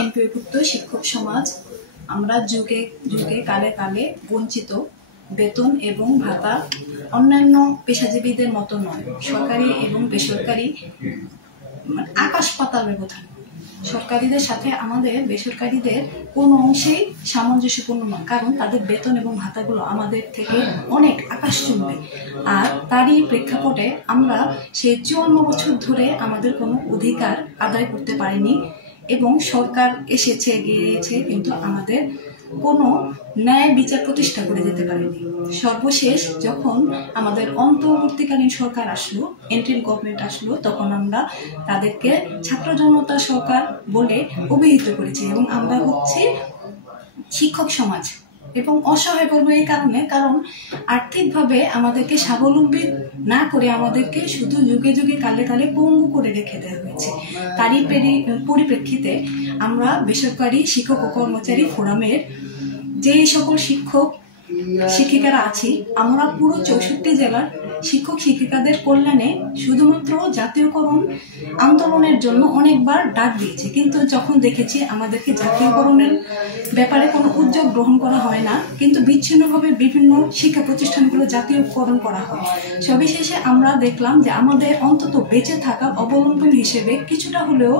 এমপিওভুক্ত শিক্ষক সমাজ আমরা যুগে যুগে কালে কালে বঞ্চিত। বেতন এবং ভাতা অন্যান্য পেশাজীবীদের মতো নয়। সরকারি এবং বেসরকারি আকাশ পাতাল ব্যবধান। সরকারিদের সাথে আমাদের বেসরকারিদের কোনো অংশেই সামঞ্জস্যপূর্ণ নয়, কারণ তাদের বেতন এবং ভাতাগুলো আমাদের থেকে অনেক আকাশচুম্বী। আর তারই প্রেক্ষাপটে আমরা সেই 54 বছর ধরে আমাদের কোনো অধিকার আদায় করতে পারিনি এবং সরকার এসেছে গিয়েছে, কিন্তু আমাদের কোনো ন্যায় বিচার প্রতিষ্ঠা করে যেতে পারেনি। সর্বশেষ যখন আমাদের অন্তর্বর্তীকালীন সরকার আসলো, এন্ট্রিম গভর্নমেন্ট আসলো, তখন আমরা তাদেরকে ছাত্র জনতা সরকার বলে অভিহিত করেছি এবং আমরা হচ্ছে শিক্ষক সমাজ। এবং অসহায় বলবো এই কারণে, কারণ আর্থিকভাবে আমাদেরকে স্বাবলম্বী না করে আমাদেরকে শুধু যুগে যুগে কালে কালে পঙ্গু করে রেখে দেওয়া হয়েছে। তারই পরিপ্রেক্ষিতে আমরা বেসরকারি শিক্ষক ও কর্মচারী ফোরামের যে সকল শিক্ষক শিক্ষিকারা আছি, আমরা পুরো 64 জেলার শিক্ষক শিক্ষিকাদের কল্যাণে শুধুমাত্র জাতীয়করণ আন্দোলনের জন্য অনেকবার ডাক দিয়েছে, কিন্তু যখন দেখেছি আমাদেরকে জাতীয়করণের ব্যাপারে কোনো উদ্যোগ গ্রহণ করা হয় না, কিন্তু বিচ্ছিন্নভাবে বিভিন্ন শিক্ষা প্রতিষ্ঠানগুলো জাতীয়করণ করা হয়। সবিশেষে আমরা দেখলাম যে আমাদের অন্তত বেঁচে থাকা অবলম্বন হিসেবে কিছুটা হলেও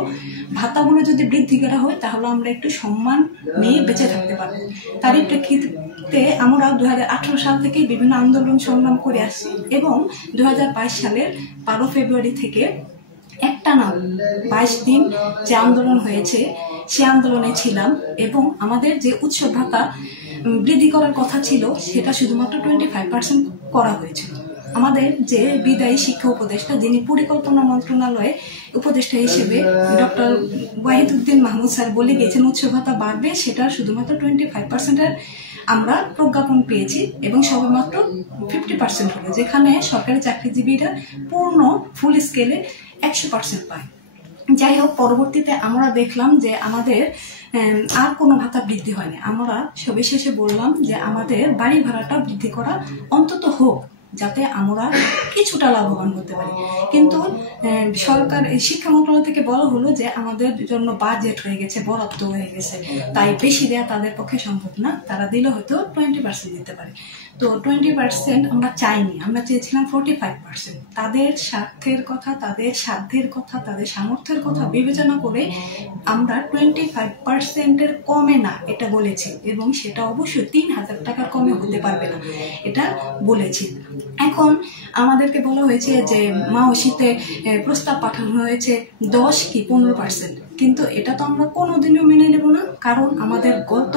ভাতাগুলো যদি বৃদ্ধি করা হয়, তাহলে আমরা একটু সম্মান নিয়ে বেঁচে থাকতে পারবো। তারই প্রেক্ষিতে আমরা 2018 সাল থেকে বিভিন্ন আন্দোলন সংগ্রাম করে আসছি এবং 2022 সালের 12 ফেব্রুয়ারি থেকে একটানা 22 দিন যে আন্দোলন হয়েছে, সে আন্দোলনে ছিলাম এবং আমাদের যে উৎসব ভাতা বৃদ্ধি করার কথা ছিল সেটা শুধুমাত্র 25% করা হয়েছিল। আমাদের যে বিদায়ী শিক্ষা উপদেষ্টা, যিনি পরিকল্পনা মন্ত্রণালয়ে উপদেষ্টা হিসেবে ডক্টর ওয়াহিদুদ্দিন মাহমুদ স্যার বলে গেছেন উৎসব ভাতা বাড়বে, সেটা শুধুমাত্র 25%-এর আমরা প্রজ্ঞাপন পেয়েছি এবং সবেমাত্র 50% হলো, যেখানে সরকারি চাকরিজীবীরা পূর্ণ ফুল স্কেলে 100% পায়। যাই হোক, পরবর্তীতে আমরা দেখলাম যে আমাদের আর কোনো ভাতা বৃদ্ধি হয়নি। আমরা সবিশেষে বললাম যে আমাদের বাড়ি ভাড়াটা বৃদ্ধি করা অন্তত হোক, যাতে আমরা কিছুটা লাভবান হতে পারি। কিন্তু সরকার শিক্ষা মন্ত্রণালয় থেকে বলা হলো যে আমাদের জন্য বাজেট হয়ে গেছে, বরাদ্দ হয়ে গেছে, তাই বেশি দেওয়া তাদের পক্ষে সম্ভব না। তারা দিলে হয়তো 20% দিতে পারে। তো 20% আমরা চাইনি, আমরা চেয়েছিলাম 45%। তাদের স্বার্থের কথা, তাদের সাধ্যের কথা, তাদের সামর্থ্যের কথা বিবেচনা করে আমরা 25%-এর কমে না এটা বলেছি, এবং সেটা অবশ্যই 3000 টাকার কমে হতে পারবে না এটা বলেছি। এখন আমাদেরকে বলা হয়েছে যে মাওসিতে প্রস্তাব পাঠানো হয়েছে 10 কি 15%, কিন্তু এটা তো আমরা কোনোদিনও মেনে নেব না। কারণ আমাদের গত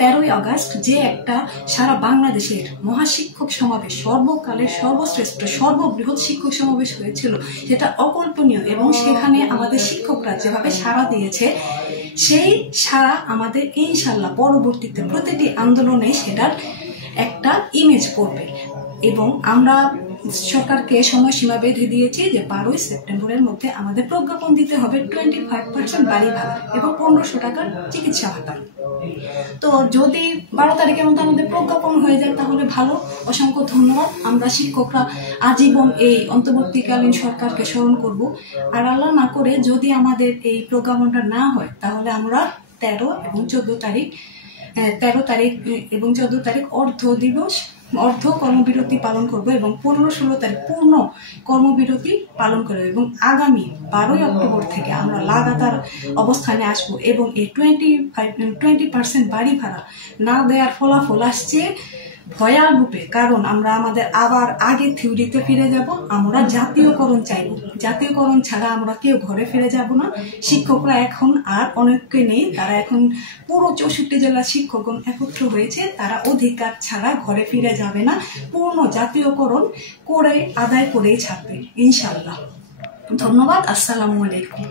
13ই আগস্ট যে একটা সারা বাংলাদেশের মহাশিক্ষক সমাবেশ, সর্বকালের সর্বশ্রেষ্ঠ সর্ববৃহৎ শিক্ষক সমাবেশ হয়েছিল, সেটা অকল্পনীয় এবং সেখানে আমাদের শিক্ষকরা যেভাবে সাড়া দিয়েছে, সেই সাড়া আমাদের ইনশাল্লাহ পরবর্তীতে প্রতিটি আন্দোলনে সেটার একটা ইমেজ পড়বে। এবং আমরা সরকারকে সময়সীমা বেঁধে দিয়েছি যে 12ই সেপ্টেম্বরের মধ্যে আমাদের প্রজ্ঞাপন দিতে হবে 25% বাড়ি ভাড়া এবং 1500 টাকার চিকিৎসা ভাতা। তো যদি 12 তারিখের মধ্যে আমাদের প্রজ্ঞাপন হয়ে যায় তাহলে ভালো, অসংখ্য ধন্যবাদ। আমরা শিক্ষকরা আজীবন এই অন্তর্বর্তীকালীন সরকারকে স্মরণ করব। আর আল্লাহ না করে যদি আমাদের এই প্রজ্ঞাপনটা না হয়, তাহলে আমরা 13 এবং 14 তারিখ অর্ধ কর্মবিরতি পালন করব এবং 15-16 তারিখ পূর্ণ কর্মবিরতি পালন করব এবং আগামী 12ই অক্টোবর থেকে আমরা লাগাতার অবস্থানে আসব। এবং এই 20% বাড়ি ভাড়া না দেওয়ার ফলাফল আসছে ভয়াল রূপে, কারণ আমরা আমাদের আবার আগে থিওরিতে ফিরে যাব। আমরা জাতীয়করণ চাইব, জাতীয়করণ ছাড়া আমরা কেউ ঘরে ফিরে যাব না। শিক্ষকরা এখন আর অনেককে নেই, তারা এখন পুরো 64 জেলার শিক্ষকগণ একত্র হয়েছে, তারা অধিকার ছাড়া ঘরে ফিরে যাবে না। পূর্ণ জাতীয়করণ করে আদায় করেই ছাড়বে ইনশাল্লাহ। ধন্যবাদ। আসসালামু আলাইকুম।